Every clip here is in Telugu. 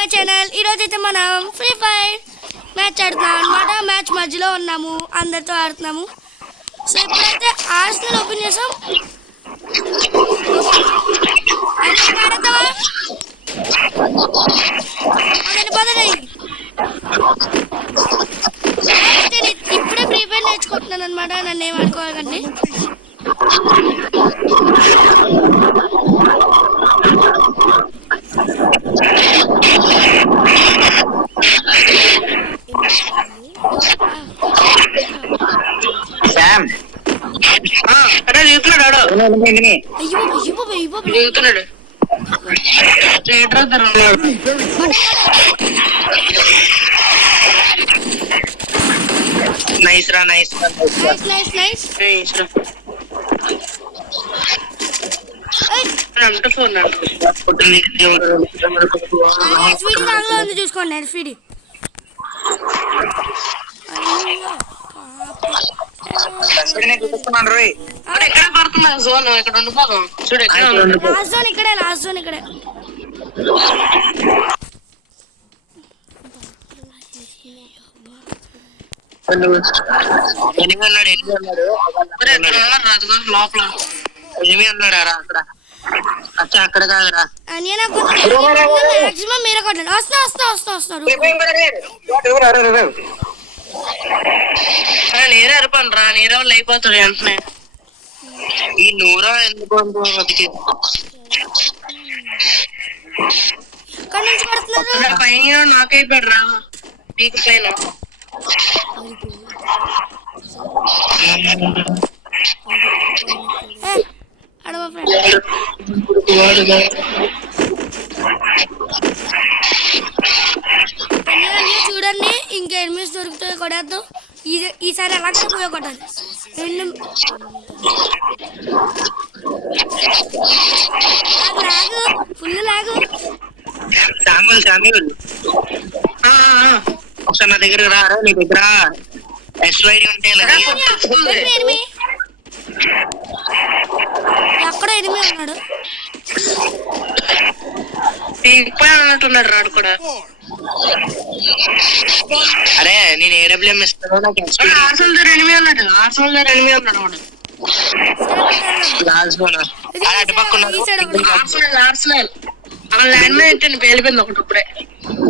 My channel. ఈరోజు అయితే మనం ఫ్రీ ఫైర్ మ్యాచ్ ఆడుతున్నాం అనమాట. మ్యాచ్ మధ్యలో ఉన్నాము, అందరితో ఆడుతున్నాము. సో ఇప్పుడైతే ఆర్సెనల్ ఓపెన్ చేసాం. ఆడతావా? ఇప్పుడే ఫ్రీ ఫైర్ నేర్చుకుంటున్నాను అనమాట. నన్ను ఏం ఆడుకోవాలండి. నైస్ రా నైస్ చూసుకోండి ఎల్ఫీడీ. ఎక్కడ పడుతున్నా జోన్ ఇక్కడ ఉండిపోదాం. చూడు లాస్ట్ జోన్ ఇక్కడే, లాస్ట్ జోన్ ఇక్కడే. ఎనిమిది అన్నాడు లోపల ఎనిమిది అన్నాడా అక్కడ. అచ్చా అక్కడ కాదురా. మాక్సిమం మీరే కొట్టండి. వస్తున్నారు నేరే అరపను రా, నేరే వాళ్ళు అయిపోతాడు వెంటనే. ఈ నూరా ఎందుకు పైన నాకైపోయాడు రా పీక్ పైన. చూడండి, ఇంకా ఎనిమిది దొరుకుతాయి కొడేద్దాం. ఈసారి అలాగే ఉపయోగపడాలి. ఫుల్ లాగు. శామ్యూల్ ఒకసారి నా దగ్గర రారా. నీ దగ్గర ఎస్వైడి ఉంటే ఎక్కడ ఎనిమిది ఉన్నాడు అన్నట్టున్నాడు రాడు కూడా. అరే నేను ఏడబ్ల్యూఎం ఇస్తాను. ఆర్సెనల్ దగ్గర ఎనిమిది అన్నాడు. ఆర్సెనల్ దగ్గర ఎనిమిది అన్నాడు వాడు. ఆర్సెనల్ అక్కడ ల్యాండ్ మైన్ ఎట్టండి పేలిపోయింది ఒకటి ఇప్పుడే.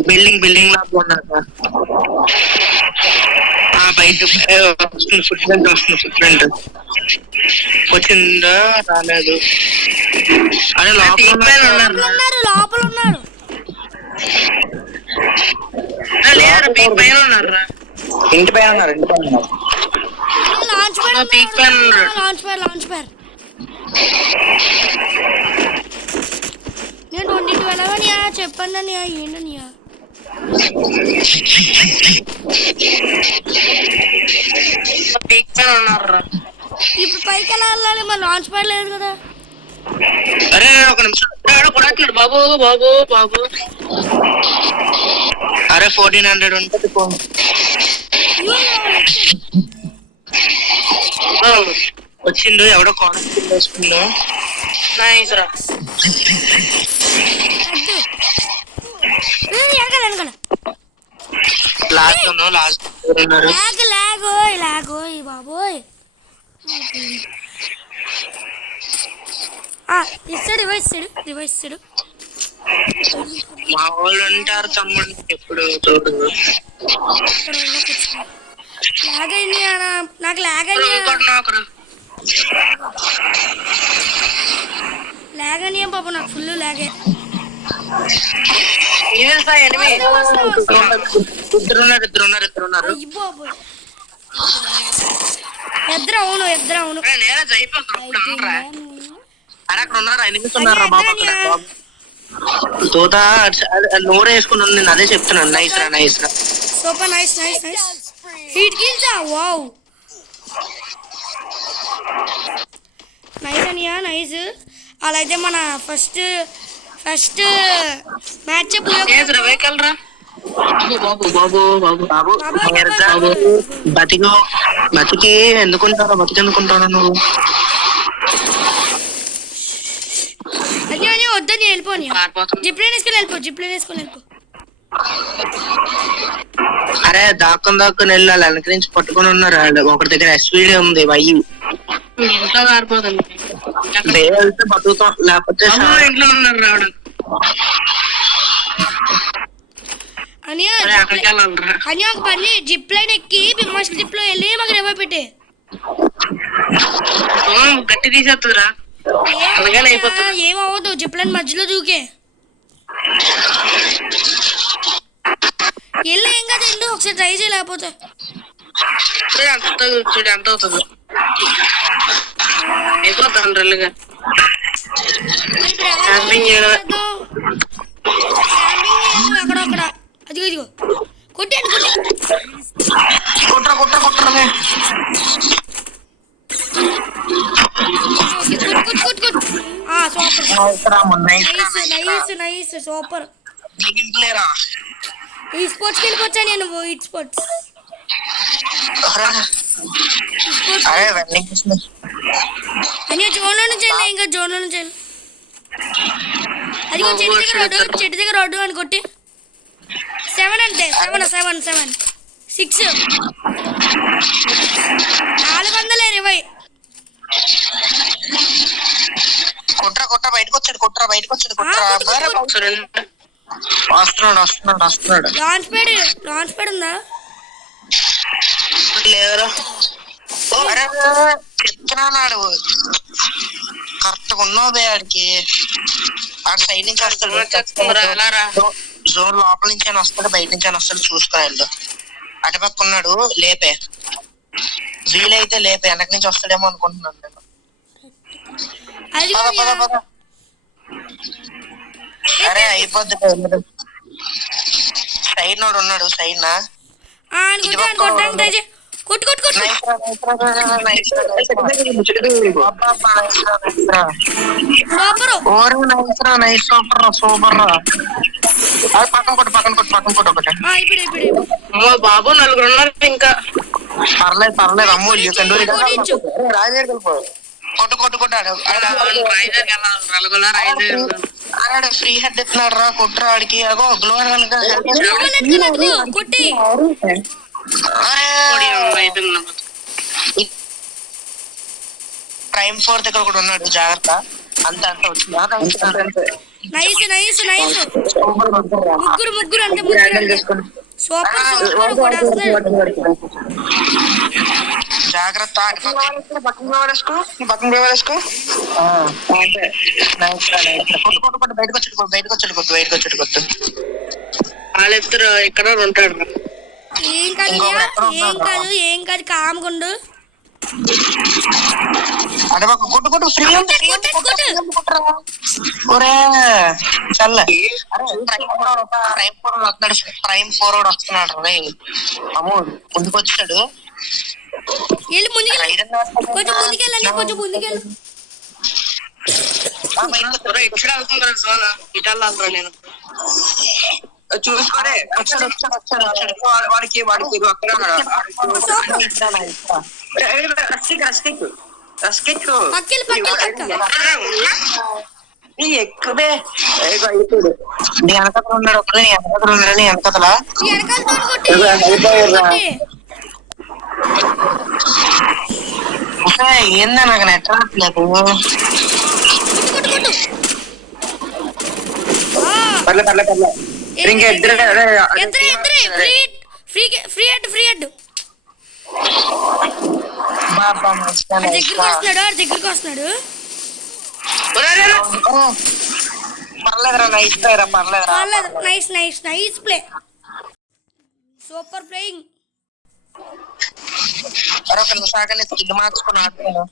బిల్డింగ్ లాగా ఉన్నాడు. బయట ఫుట్ ప్రింట్ వచ్చిందా రాలేదు. అదే లోపల ఉన్నారు. పైన ఉన్నారు. ఇంటి పైన ఉన్నారు. లాంచ్ ప్యాడ్ నేను 2012 చెప్పండి అని ఏంటనియా. ఇప్పుడు పైకి ఎలా వెళ్ళాలి? మరి లాంచ్ ప్యాడ్ లేదు కదా. అరే ఒక నిమిషం బాబు. అరే 1400 ఉంటుంది. వచ్చిండు ఎవడో కాన్ఫిడెన్స్ వేసుకున్నా. నైస్ రా. లాస్ట్ బాబోయ్ ఇస్తాడు. మా వాళ్ళు ఉంటారు తమ్ముడు ఎప్పుడు తోడు. నాకు లాగ్ అని పాప, నాకు ఫుల్ లాగే. ఇద్దరు ఉన్నారు. ఇద్దరు అవును. అక్కడ ఉన్నారా ఎనిమిది ఉన్నారా బాబు. అక్కడ తోత నూరు వేసుకుని ఉంది. నేను అదే చెప్తున్నాను. నైస్ రా సూపర్ నైస్. హీట్ కిల్సా. వావ్ నైస్ అనియా నైస్. అలా అయితే మన ఫస్ట్ మ్యాచ్ బతికి ఎందుకుంటారా నువ్వు. వద్దని వెళ్ళిపోని. జిప్లైన్ వేసుకొని వెళ్ళిపో. అరే దాక్కుని వెళ్ళాలి, వెనక నుంచి పట్టుకుని ఉన్నారు వాళ్ళు. ఒకటి దగ్గర ఎస్వీడి ఉంది, వయ్యి ఇంట్లో కారిపోతుంది. వెళ్తే బతుకుతాం, లేకపోతే ఇంట్లో ఉన్నారు రావడం. అనియా అక్కడికి వెళ్ళాలరా. అనియా ఒక పని, జిప్ లైన్ ఎక్కి బిమ్మాస్ జిప్ లో వెళ్ళి మాకు రివర్ పెట్టే. గట్టి తీసేస్తుందిరా, అలాగే అయిపోతుంది. ఏమవ్వదు, జిప్ లైన్ మధ్యలో దూకే ఎల్లు, ఏం కాదు ఎల్లు, ఒకసారి ట్రై చేయలేకపోతే. చూడు ఎంత అవుతుంది, అయిపోతాను రెల్లుగా. అక్కడ అదిగో ఇదిగో కొట్టాను కుట్ర కుట్ర కుట్రనే సూపర్. ఈ స్పోర్ట్స్కి వెళ్ళిపోవచ్చా నేను, ఈ స్పోర్ట్స్ అని జోన్లో నుంచి వెళ్ళి, ఇంకా జోన్లో నుంచి వెళ్ళి అదిగో చెట్టు దగ్గర రోడ్డు అని కొట్టి 7 అంటే 7 6 420. కుట్ర కుట్ర బయటకు వచ్చాడు, కుట్ర బయటకు వచ్చాడు, వస్తున్నాడు. లాంచ్ ప్యాడ్ ఉందా? లేదురా, చెప్తున్నాడు కరెక్ట్ గా ఉన్నావు బే. ఆడికి ఆడు సైడ్ నుంచి వస్తాడు, జోన్ లోపల నుంచి అని వస్తాడు, బయట నుంచి అని వస్తాడు, చూసుకోవాలి. అటుపక్క ఉన్నాడు, లేపే వీలైతే లేపే, వెనక నుంచి వస్తాడేమో అనుకుంటున్నాను నేను. అరే అయిపోద్ది, సైడ్ నోడు ఉన్నాడు, సైడ్ నా బాబు 4 ఉన్నారు ఇంకా. పర్లేదు అమ్ము, కొట్టు కొట్టుకుంటాడు. ఫ్రీ హెడ్ ఎత్తున్నాడు రా, కొట్టురా ఆడికి. అగో గ్లో ప్రైమ్ 4 దగ్గర కూడా ఉన్నాడు, జాగ్రత్త. అంత అంత వచ్చింది. ముగ్గురు అంటే జాగ్రత్త. బయటకు వచ్చాడు. వాళ్ళిద్దరు ఇక్కడ ఉంటాడు. ఏం కాదు కామగుండు. అదే కొట్టు ఫ్రీ ఒరే చల్ల. ప్రైమ్ 4 వస్తున్నాడు రే అమ్ము, ముందుకు వచ్చాడు. కొంచెం ముందుకెళ్ళి ఇక్కడ వెళ్తుందిరా జోన్, ఇటు వెళ్ళాలరా నేను. చూసుకోరే వాడికి ఎక్కువే నీ వెనకతలు ఉన్నాడు, ఒకరు నీ వెనకతలు ఉన్నాడు, నీ వెనకతలా ఏందా నాకు నెట్ రావట్లేదు. ఫ్రీ హెడ్ దగ్గరికి వస్తున్నాడు. పర్లేదురా, నైస్ ప్లే, సూపర్ ప్లేయింగ్. ఒక నిమిషాన్ని స్కిల్ మార్చుకుని ఆడుతాను.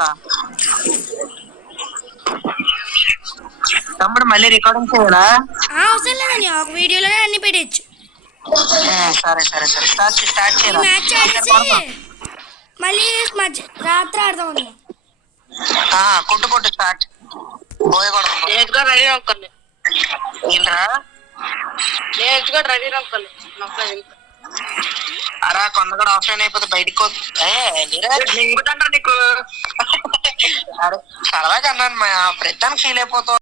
రా తమ్ముడు, మళ్ళీ రికార్డింగ్ చేయడా? అవసరం లేదని ఒక వీడియోలోనే అన్ని పెట్టచ్చు. సరే స్టార్ట్ చేయాలి. మ్యాచ్ ఆడేసి మళ్ళీ రాత్రి ఆడదామని. కొట్టు స్టార్ట్. బోయ్ కూడా రెడీ నొక్కండి, రెడీ నొక్కండి. అరా కొందరు ఆఫ్లైన్ అయిపోతే బయటకు నీకు అరే సరదాగా అన్నాను మా ప్రతిదానికి ఫీల్ అయిపోతావు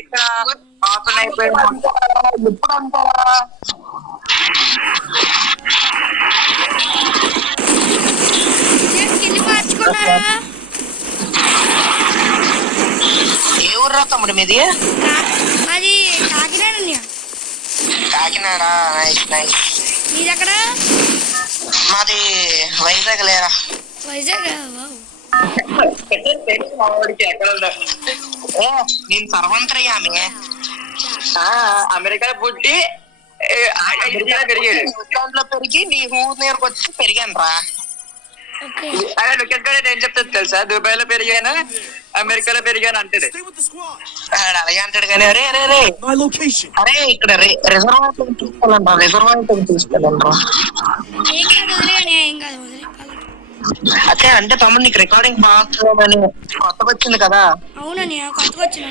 ఇక్కడ ఆఫర్ అయిపోయింది ఎప్పుడు అంటారా స్కిల్ మార్చుకున్నారా? ఏ ఊర్రా తమ్ముడు మీది? అది కాకినాడ అన్నయ్య. కాకినాడ. Nice nice. మీది ఎక్కడ? మాది వైజాగ్ లేరా. వైజాగ్. నేను సర్వంతరయామి. అమెరికా పుట్టి దాంట్లో పెరిగి నీ ఊరు నేరుకు వచ్చి పెరిగాను రా. ఏం చెప్తుంది తెలుసా? దుబాయ్ లో పెరిగాను, అమెరికాలో పెరిగాను అంటాడు. అలాగే అంటాడు కానీ అరే అరే అరే అరే ఇక్కడ రిజర్వాయర్ తీసుకెళ్ళండి రా. రిజర్వాయర్ తీసుకెళ్ళండి రా. అదే అంటే తమ్ముడు నీకు రికార్డింగ్ బాగుంటుందని కొత్తగా వచ్చింది కదా. అవునని కొత్తగా వచ్చిన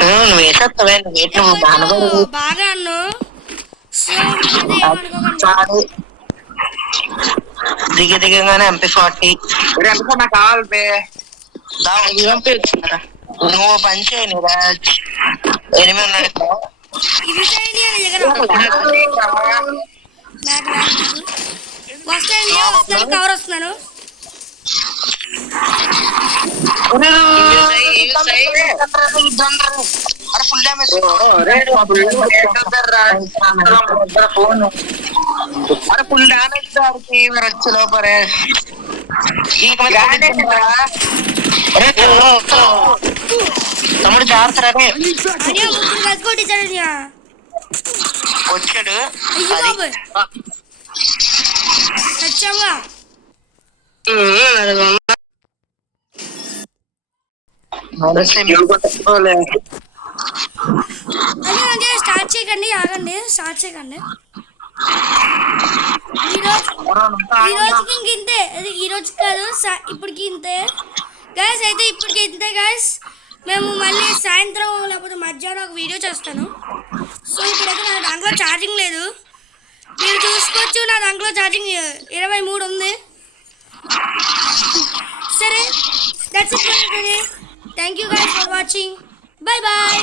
నువ్వు వేసేస్తావే నువ్వు బాగా అన్ను. దిగి దిగగానే MP40 నాకు కావాలి. నువ్వు పని చేయి నీరాజ్. ఎనిమిది ఉన్నాడు వస్తాను కవర్ వస్తున్నాను. Full damage. అరే ఫుల్ డ్యామేజ్ వచ్చి లోపరే తమ్ముడు జాగ్రత్త రే. వచ్చాడు వచ్చావా? అదే స్టార్ట్ చేయకండి, ఆగండి, స్టార్ట్ చేయకండి. ఈ రోజుకి ఇంక ఇంతే. అది ఈ రోజు కాదు, ఇప్పటికి ఇంతే గైస్. అయితే ఇప్పటికి ఇంతే గైస్. మేము మళ్ళీ సాయంత్రం లేకపోతే మధ్యాహ్నం ఒక వీడియో చేస్తాను. సో ఇప్పుడైతే నా దాంట్లో ఛార్జింగ్ లేదు, మీరు చూసుకోవచ్చు. నా దాంట్లో ఛార్జింగ్ 23 ఉంది. సరే, that's it for today. Thank you guys for watching. Bye bye.